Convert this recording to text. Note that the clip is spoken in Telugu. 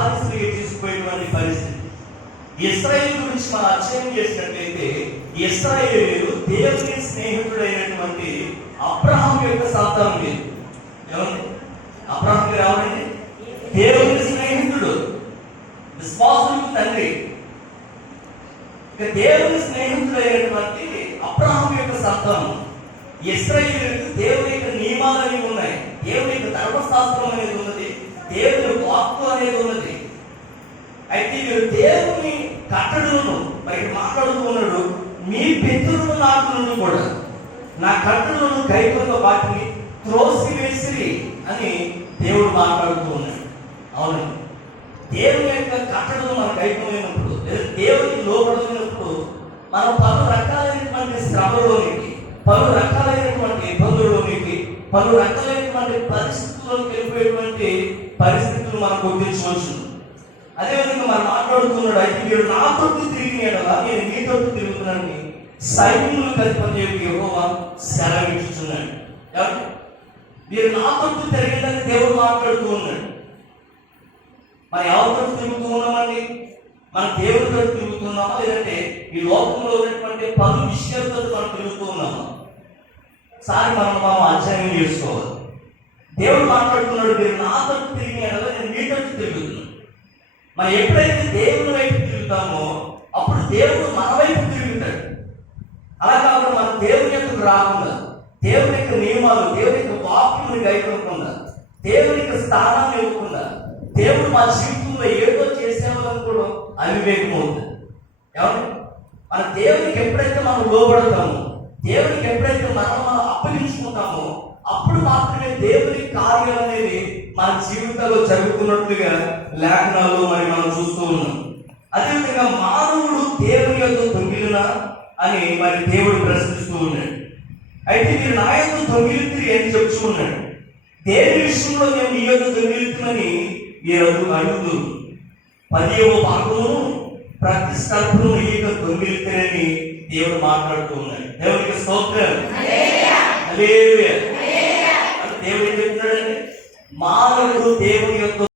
బానిసలుగా తీసుకుపోయేటువంటి పరిస్థితి. ఇశ్రాయేలు గురించి మనం అధ్యయనం చేసినట్లయితే ఇశ్రాయేలు దేవుని స్నేహితుడైనటువంటి అబ్రహాం యొక్క సంతానం లేదు. ఏమండి? అబ్రహాం గారు ఎవరండి? దేవుని స్నేహితుడు, విశ్వాసులకు తండ్రి. ఇక దేవుని స్నేహితుడైనటువంటి అబ్రహాం యొక్క సంతానం ఇశ్రాయేలుకు దేవుని యొక్క నియమాలు అనేవి ఉన్నాయి, దేవుని యొక్క ధర్మశాస్త్రం అనేది ఉన్నది, దేవుని వాక్కు అనేది ఉన్నది. అయితే మీరు దేవుని కట్టడలను మరి మాట్లాడుతూ ఉన్నాడు, మీ పితరులు నాకులను కూడా నా కట్టడలను కైకొన్న వాటిని త్రోసివేసిరి అని దేవుడు మాట్లాడుతూ ఉన్నాడు. అవునండి, దేవుని యొక్క కట్టడలు మనం కైకొన్నప్పుడు, దేవునికి లోపడుతున్నప్పుడు మనం పలు రకాలైనటువంటి శ్రమలోనికి, పలు రకాలైనటువంటి ఇబ్బందుల్లోనికి, పలు రకాలైనటువంటి పరిస్థితుల్లోకి వెళ్ళిపోయేటువంటి పరిస్థితులు మనం గుర్తించవచ్చు. అదేవిధంగా మనం మాట్లాడుతున్నాడు, అయితే మీరు నా తొట్టు తిరిగినలా నేను మీ తొట్టు తిరుగుతున్నాను సైన్యములు కలిపని యెహోవా సెలవిస్తున్నాడు. మీరు నా తొట్టు తిరిగిందని దేవుడు మాట్లాడుతూ ఉన్నాడు. మనం ఎవరి తొట్టు తిరుగుతూ ఉన్నామండి? మన దేవుడి తోటి తిరుగుతున్నామా, లేదంటే ఈ లోకంలో ఉన్నటువంటి పలు విషయాలతో మనం తిరుగుతూ ఉన్నామా? సారి మనం అధ్యయనం చేసుకోవాలి. దేవుడు మాట్లాడుతున్నాడు, మీరు నా తోటి తిరిగి నేను మీ తోటి తిరుగుతున్నాను. మనం ఎప్పుడైతే దేవుని వైపు తిరుగుతామో అప్పుడు దేవుడు మన వైపు తిరుగుతాడు. అలా కాకుండా మనం దేవుని యొక్క రాకుండా, దేవుని యొక్క నియమాలు, దేవుని యొక్క వాక్యాన్ని గైకొనకుండా, దేవుని యొక్క స్థానాన్ని ఇవ్వకుండా, దేవుడు మన జీవితంలో ఏదో చేసేవాళ్ళనుకోవడం అవివేకం అవుతుంది. ఏమంటే మన దేవునికి ఎప్పుడైతే మనం లోబడతామో, దేవునికి ఎప్పుడైతే మనం అప్పగించుకుంటామో అప్పుడు మాత్రమే దేవుని కార్యాలు అనేది మన జీవితాల్లో జరుగుతున్నట్లుగా లేఖనాల్లో మరి మనం చూస్తూ ఉన్నాం. అదేవిధంగా మానవుడు దేవుని యొక్క దొంగిలినా అని మరి దేవుడు ప్రశ్నిస్తూ ఉన్నాడు. అయితే మీరు నా యొక్క దొంగిలితులు అని చెప్తూ ఉన్నాడు. దేవుని విషయంలో నేను నీ యొక్క దొంగిలితులని మీరు అడుగుతూ 10వ భాగము ప్రతిష్టను ఈ యొక్క దొంగిలితులని దేవుడు మాట్లాడుతూ ఉన్నాడు. దేవునికి స్తోత్రం. హల్లెలూయా. దేవుడు ఏం చెప్తున్నాడంటే మానవుడు దేవుని యొక్క